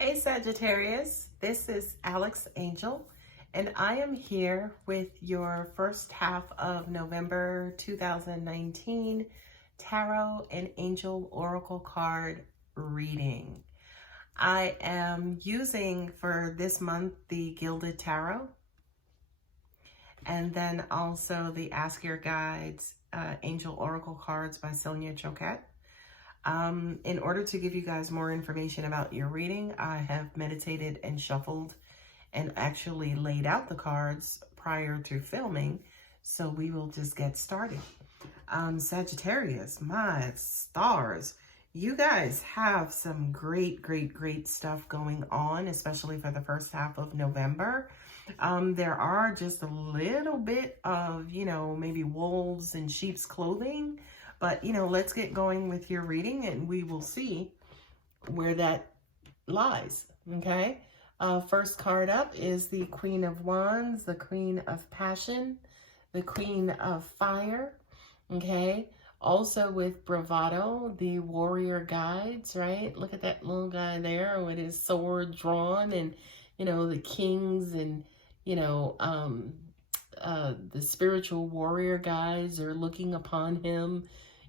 Hey Sagittarius, this is Alex Angel, and I am here with your first half of November 2019 Tarot and Angel Oracle card reading. I am using for this month the Gilded Tarot, and then also the Ask Your Guides Angel Oracle cards by Sonia Choquette. In order to give you guys more information about your reading, I have meditated and shuffled and actually laid out the cards prior to filming. So we will just get started. Sagittarius, my stars, you guys have some great stuff going on, especially for the first half of November. There are just a little bit of, maybe wolves in sheep's clothing. But, let's get going with your reading and we will see where that lies, okay? First card up is the Queen of Wands, the Queen of Passion, the Queen of Fire, okay? Also with Bravado, the Warrior Guides, right? Look at that little guy there with his sword drawn and, the kings and, the spiritual warrior guides are looking upon him,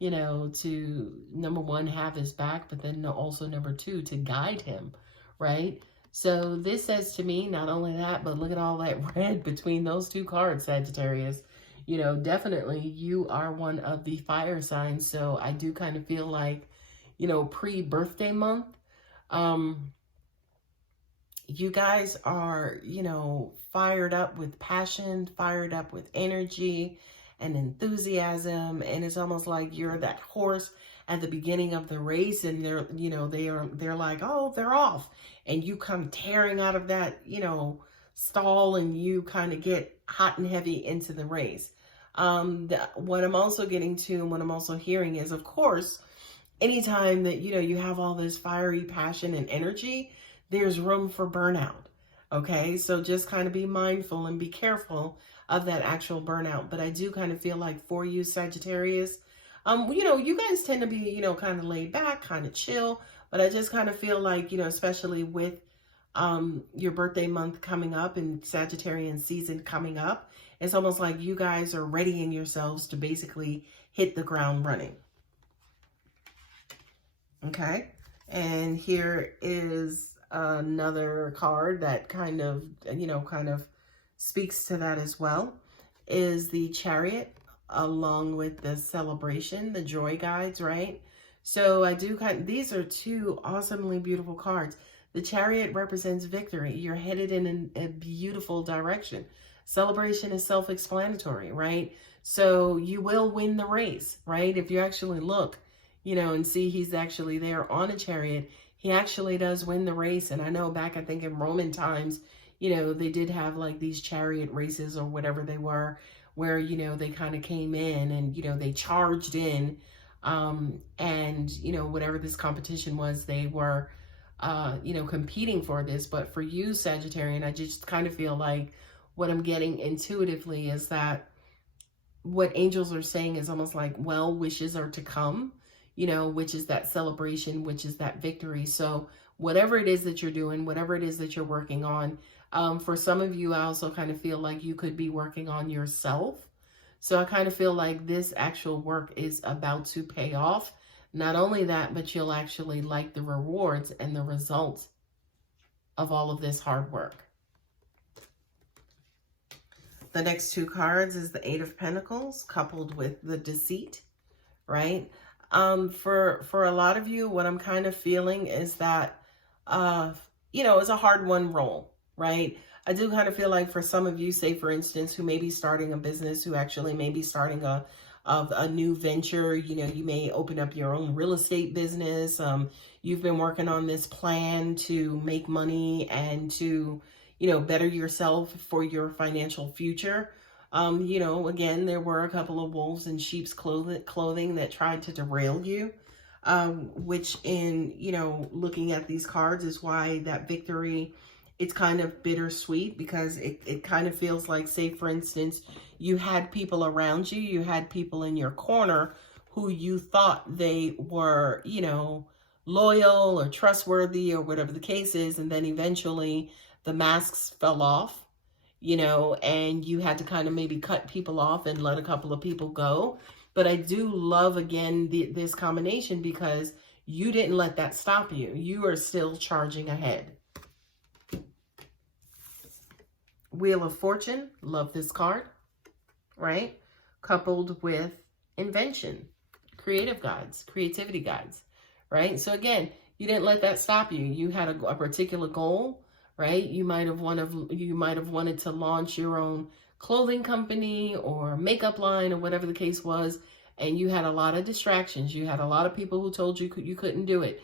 to number one, have his back, but then also number two, to guide him, right? So this says to me, not only that, but look at all that red between those two cards, Sagittarius. Definitely you are one of the fire signs. So I do kind of feel like, pre-birthday month, you guys are, fired up with passion, fired up with energy and enthusiasm, and it's almost like you're that horse at the beginning of the race, and they're like, oh, they're off, and you come tearing out of that stall, and you kind of get hot and heavy into the race. What I'm also getting to, and what I'm also hearing is, of course, anytime that you have all this fiery passion and energy, there's room for burnout. Okay, so just kind of be mindful and be careful of that actual burnout. But I do kind of feel like for you, Sagittarius, you guys tend to be, kind of laid back, kind of chill. But I just kind of feel like, especially with your birthday month coming up and Sagittarian season coming up, it's almost like you guys are readying yourselves to basically hit the ground running. Okay, and here is another card that kind of speaks to that as well, is the Chariot, along with the Celebration, the Joy Guides, right? So I do these are two awesomely beautiful cards. The Chariot represents victory. You're headed in a beautiful direction. Celebration is self-explanatory, right? So you will win the race, right? If you actually look, and see he's actually there on a chariot, he actually does win the race. And I know back, I think in Roman times, they did have like these chariot races or whatever they were, where, they kind of came in and, they charged in, and, whatever this competition was, they were, competing for this. But for you, Sagittarian, I just kind of feel like what I'm getting intuitively is that what angels are saying is almost like well wishes are to come, which is that celebration, which is that victory. So whatever it is that you're doing, whatever it is that you're working on, for some of you, I also kind of feel like you could be working on yourself. So I kind of feel like this actual work is about to pay off. Not only that, but you'll actually like the rewards and the results of all of this hard work. The next two cards is the Eight of Pentacles coupled with the Deceit, right? For a lot of you, what I'm kind of feeling is that, it's a hard one roll, right? I do kind of feel like for some of you, say for instance, who may be starting a business, who actually may be starting a new venture, you may open up your own real estate business. You've been working on this plan to make money and to, better yourself for your financial future. Again, there were a couple of wolves in sheep's clothing that tried to derail you, which in, looking at these cards is why that victory, it's kind of bittersweet, because it kind of feels like, say, for instance, you had people around you, you had people in your corner who you thought they were, loyal or trustworthy or whatever the case is. And then eventually the masks fell off, you know, and you had to kind of maybe cut people off and let a couple of people go. But I do love, again, this combination because you didn't let that stop you. You are still charging ahead. Wheel of Fortune, love this card, right? Coupled with invention, creative guides, creativity guides, right? So again, you didn't let that stop you. You had a particular goal, right? You might have wanted to launch your own clothing company or makeup line or whatever the case was, and you had a lot of distractions. You had a lot of people who told you you couldn't do it.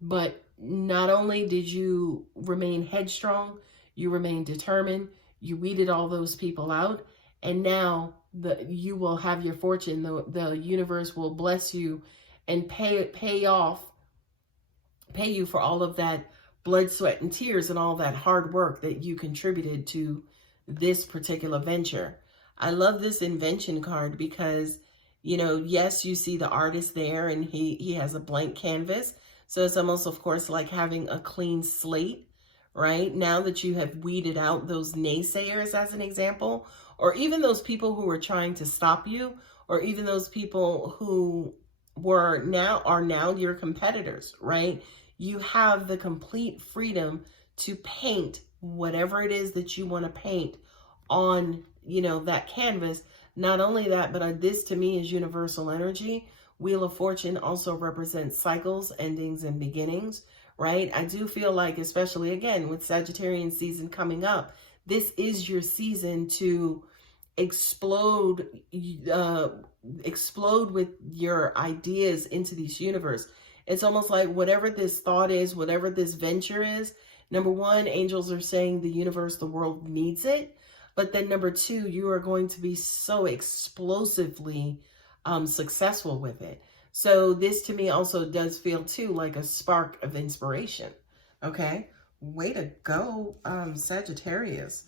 But not only did you remain headstrong, you remained determined, you weeded all those people out, and now you will have your fortune. The universe will bless you and pay you for all of that blood, sweat, and tears and all that hard work that you contributed to this particular venture. I love this invention card because, you know, yes, you see the artist there and he has a blank canvas. So it's almost, of course, like having a clean slate, right? Now that you have weeded out those naysayers, as an example, or even those people who were trying to stop you, or even those people who are now your competitors, right? You have the complete freedom to paint whatever it is that you want to paint on, you know, that canvas. Not only that, but this to me is universal energy. Wheel of Fortune also represents cycles, endings, and beginnings, right? I do feel like, especially again with Sagittarian season coming up, this is your season to explode with your ideas into this universe. It's almost like whatever this thought is, whatever this venture is, number one, angels are saying the universe, the world needs it. But then number two, you are going to be so explosively successful with it. So this to me also does feel too like a spark of inspiration. Okay, way to go, Sagittarius.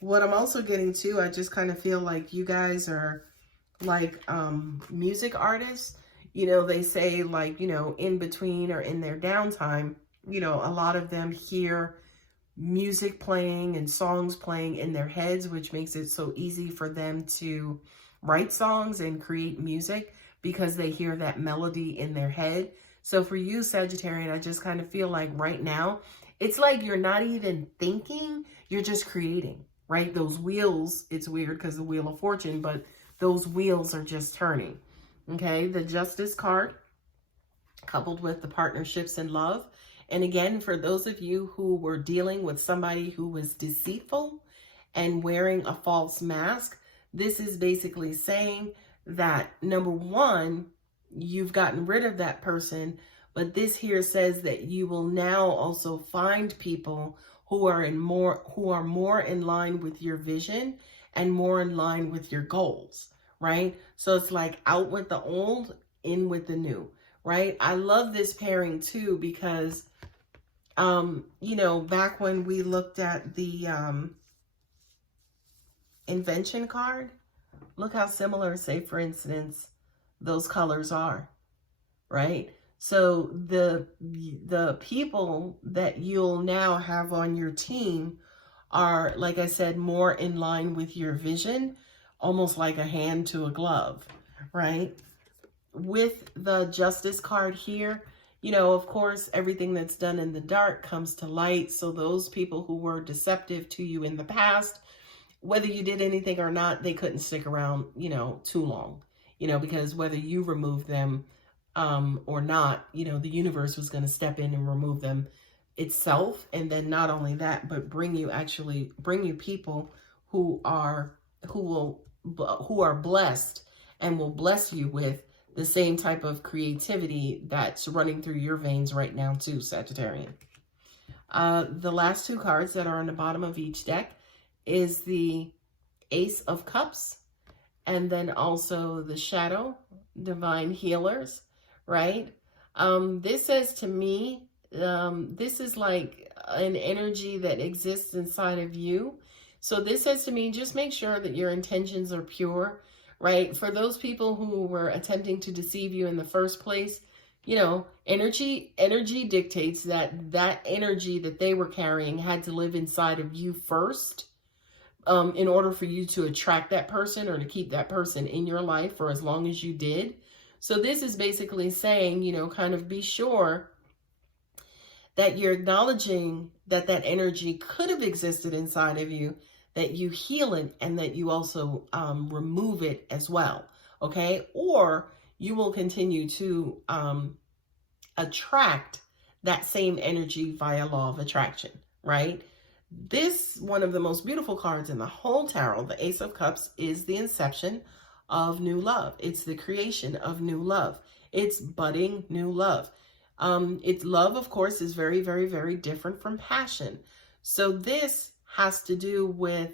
What I'm also getting to, I just kind of feel like you guys are like music artists. You know, they say like, you know, in between or in their downtime, you know, a lot of them hear music playing and songs playing in their heads, which makes it so easy for them to write songs and create music because they hear that melody in their head. So for you, Sagittarian, I just kind of feel like right now, it's like you're not even thinking, you're just creating, right? Those wheels, it's weird because the Wheel of Fortune, but those wheels are just turning. Okay, the Justice card coupled with the partnerships and love. And again, for those of you who were dealing with somebody who was deceitful and wearing a false mask, this is basically saying that, number one, you've gotten rid of that person, but this here says that you will now also find people who are more in line with your vision and more in line with your goals, right? So it's like out with the old, in with the new, right? I love this pairing too because you know, back when we looked at the invention card, look how similar, say for instance, those colors are, right? So the people that you'll now have on your team are, like I said, more in line with your vision, almost like a hand to a glove, right? With the Justice card here, you know, of course, everything that's done in the dark comes to light. So those people who were deceptive to you in the past, whether you did anything or not, they couldn't stick around, you know, too long, you know, because whether you remove them or not, you know, the universe was going to step in and remove them itself. And then not only that, but bring you people who are blessed and will bless you with the same type of creativity that's running through your veins right now too, Sagittarian. The last two cards that are on the bottom of each deck is the Ace of Cups and then also the Shadow, Divine Healers, right? This says to me, this is like an energy that exists inside of you. So this says to me, just make sure that your intentions are pure, right? For those people who were attempting to deceive you in the first place, you know, energy dictates that that energy that they were carrying had to live inside of you first, in order for you to attract that person or to keep that person in your life for as long as you did. So this is basically saying, you know, kind of be sure that you're acknowledging that that energy could have existed inside of you, that you heal it, and that you also remove it as well. Okay. Or you will continue to attract that same energy via law of attraction, right? This, one of the most beautiful cards in the whole tarot, the Ace of Cups, is the inception of new love. It's the creation of new love. It's budding new love. It's love, of course, is very, very, very different from passion. So this has to do with,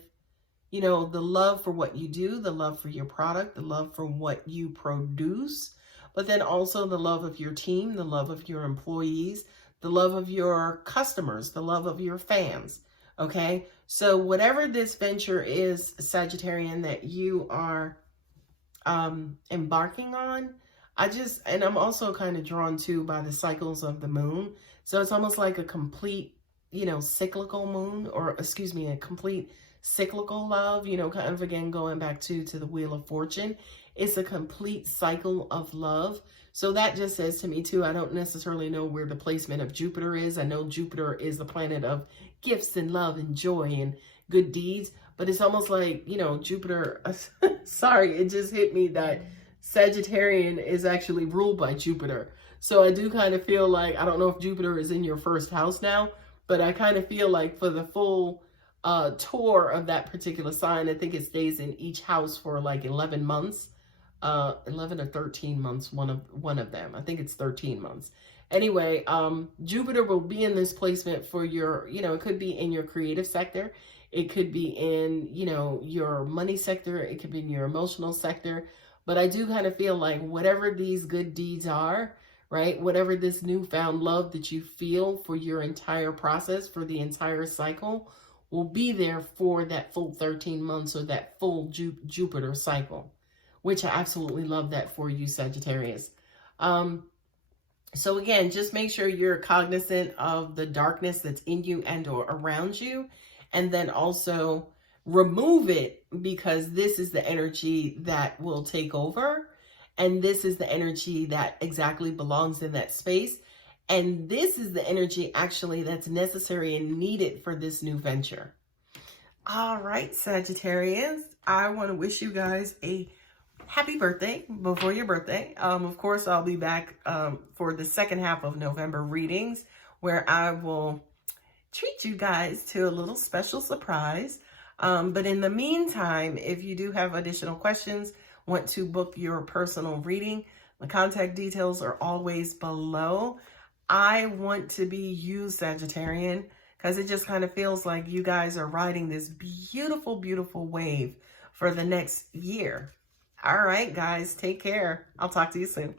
you know, the love for what you do, the love for your product, the love for what you produce, but then also the love of your team, the love of your employees, the love of your customers, the love of your fans. Okay. So whatever this venture is, Sagittarian, that you are embarking on, and I'm also kind of drawn to by the cycles of the moon. So it's almost like a complete, you know, cyclical moon, or excuse me, a complete cyclical love, you know, kind of again, going back to the Wheel of Fortune. It's a complete cycle of love. So that just says to me too, I don't necessarily know where the placement of Jupiter is. I know Jupiter is the planet of gifts and love and joy and good deeds, but it's almost like, you know, Jupiter, sorry, it just hit me that Sagittarian is actually ruled by Jupiter. So I do kind of feel like, I don't know if Jupiter is in your first house now, but I kind of feel like for the full tour of that particular sign, I think it stays in each house for like 11 months. 11 or 13 months, one of them. I think it's 13 months. Anyway, Jupiter will be in this placement for your, you know, it could be in your creative sector. It could be in, you know, your money sector. It could be in your emotional sector. But I do kind of feel like whatever these good deeds are, right? Whatever this newfound love that you feel for your entire process, for the entire cycle, will be there for that full 13 months or that full Jupiter cycle, which I absolutely love that for you, Sagittarius. So again, just make sure you're cognizant of the darkness that's in you and or around you, and then also remove it, because this is the energy that will take over. And this is the energy that exactly belongs in that space. And this is the energy actually that's necessary and needed for this new venture. All right, Sagittarius, I want to wish you guys a happy birthday before your birthday. Of course, I'll be back for the second half of November readings, where I will treat you guys to a little special surprise. But in the meantime, if you do have additional questions, want to book your personal reading, the contact details are always below. I want to be you, Sagittarian, because it just kind of feels like you guys are riding this beautiful, beautiful wave for the next year. All right, guys, take care. I'll talk to you soon.